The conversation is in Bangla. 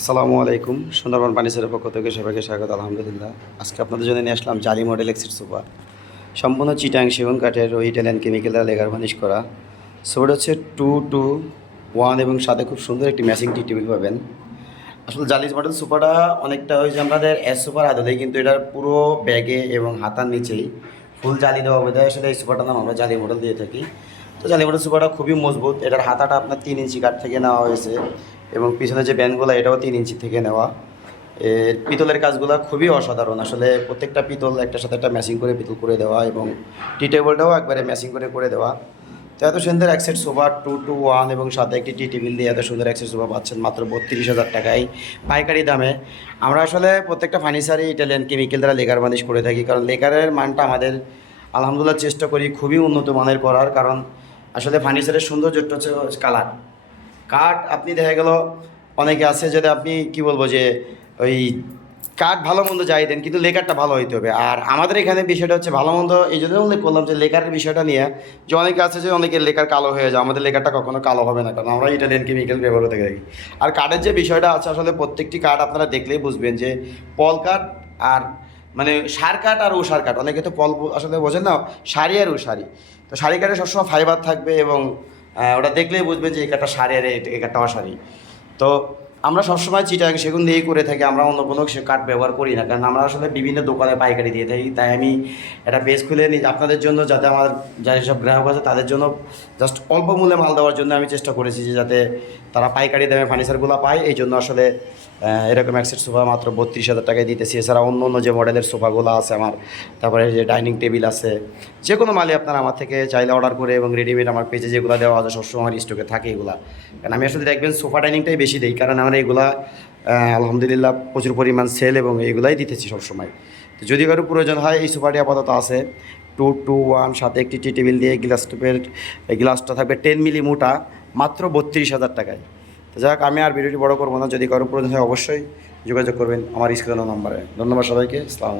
আসসালামু আলাইকুম, সুন্দরবন ফার্নিচারের পক্ষ থেকে সবাইকে স্বাগত, আলহামদুলিল্লাহ। আজকে আপনাদের জন্য নিয়ে আসলাম জালি মডেল এক্সিট সোফা। সম্পূর্ণ চিটাং সেগুন কাঠের ও ইটালিয়ান কেমিক্যাল দ্বারা লেগার মানিশ করা। সোফাটা হচ্ছে টু টু ওয়ান এবং সাথে খুব সুন্দর একটি ম্যাচিং টি টেবিল পাবেন। আসলে জালিজ মডেল সোফাটা অনেকটা ওই যে আমাদের এস সোফার আদলেই, কিন্তু এটার পুরো ব্যাগে এবং হাতার নিচেই ফুল জালি দেওয়া বোধ আসলে এই সোফাটার নাম আমরা জালি মডেল দিয়ে থাকি। তো জালি মডেল সোফাটা খুবই মজবুত। এটার হাতাটা আপনার তিন ইঞ্চি কাঠ থেকে নেওয়া হয়েছে। এবং পিছনে যে ব্যান্ডগুলো, এটাও তিন ইঞ্চি থেকে নেওয়া। এর পিতলের কাজগুলো খুবই অসাধারণ। আসলে প্রত্যেকটা পিতল একটার সাথে একটা ম্যাচিং করে পিতল করে দেওয়া এবং টি টেবিলটাও একবারে ম্যাচিং করে করে দেওয়া। তো এত সুন্দর এক set sofa, two two one এবং সাথে একটি টি টেবিল দিয়ে এত সুন্দর এক সেট সোফা পাচ্ছেন মাত্র বত্রিশ হাজার টাকায় পাইকারি দামে। আমরা আসলে প্রত্যেকটা ফার্নিচারই ইটালিয়ান কেমিক্যাল দ্বারা লেকার মালিশ করে থাকি, কারণ লেকারের মানটা আমাদের আলহামদুলিল্লাহ চেষ্টা করি খুবই উন্নত মানের করার, কারণ আসলে ফার্নিচারের সৌন্দর্যটা হচ্ছে কালার। কাঠ আপনি দেখা গেল, অনেকে আছে যদি আপনি কি বলব যে ওই কাঠ ভালো মন্দ যাই দেন, কিন্তু লেকারটা ভালো হইতে হবে। আর আমাদের এখানে বিষয়টা হচ্ছে ভালো মন্দ, এই জন্য উল্লেখ করলাম যে লেকারের বিষয়টা নিয়ে যে অনেকে আছে যে অনেকের লেকার কালো হয়ে যায়, আমাদের লেকারটা কখনো কালো হবে না, কারণ আমরা ইটালিয়ান কেমিক্যাল ব্যবহার করে থাকি। আর কাঠের যে বিষয়টা আছে, আসলে প্রত্যেকটি কাঠ আপনারা দেখলেই বুঝবেন যে পল কাঠ আর মানে সার কাঠ আর ওষার কাঠ অনেকে তো পল আসলে বোঝেন না শাড়ি আর ওষারি তো শাড়ি কাঠে সবসময় ফাইবার থাকবে এবং ওটা দেখলেই বুঝবে যে এই কাঠটা শাড়ি আর এই- কাঠটা অশাড়ি তো আমরা সবসময় চিটাং সেগুন দিয়েই করে থাকি, আমরা অন্য কোনো কাঠ ব্যবহার করি না। কারণ আমরা আসলে বিভিন্ন দোকানে পাইকারি দিয়ে থাকি, তাই আমি একটা পেজ খুলে নিই আপনাদের জন্য যাতে আমার যা যেসব গ্রাহক আছে তাদের জন্য জাস্ট অল্প মূল্যে মাল দেওয়ার জন্য আমি চেষ্টা করেছি যে যাতে তারা পাইকারি দামে ফার্নিচারগুলো পায়। এই জন্য আসলে এরকম একসেট সোফা মাত্র বত্রিশ হাজার টাকায় দিতেছি। এছাড়া অন্য অন্য যে মডেলের সোফাগুলো আছে আমার, তারপরে যে ডাইনিং টেবিল আছে যে কোনো মালে আপনারা আমার থেকে চাইলে অর্ডার করে এবং রেডিমেড আমার পেজে যেগুলো দেওয়া আছে, সবসময় আমার স্টকে থাকে এগুলো। কারণ আমি আসলে দেখবেন সোফা ডাইনিংটাই বেশি দিই, কারণ আমার এইগুলা এগুলা আলহামদুলিল্লাহ প্রচুর পরিমাণ সেল এবং এগুলাই দিতেছি সবসময়। তো যদি কারও প্রয়োজন হয়, এই সোফাটি আপাতত আছে। টু টু, ওয়ান, সাথে একটি টি টেবিল দিয়ে গ্লাস টুপের গ্লাসটা থাকবে টেন মিলি মোটা, মাত্র বত্রিশ হাজার টাকায়। তো যাই হোক, আমি আর ভিডিওটি বড় করব না। যদি কারও প্রয়োজন হয়, অবশ্যই যোগাযোগ করবেন আমার স্কুলের নম্বরে। ধন্যবাদ সবাইকে। আসসালামু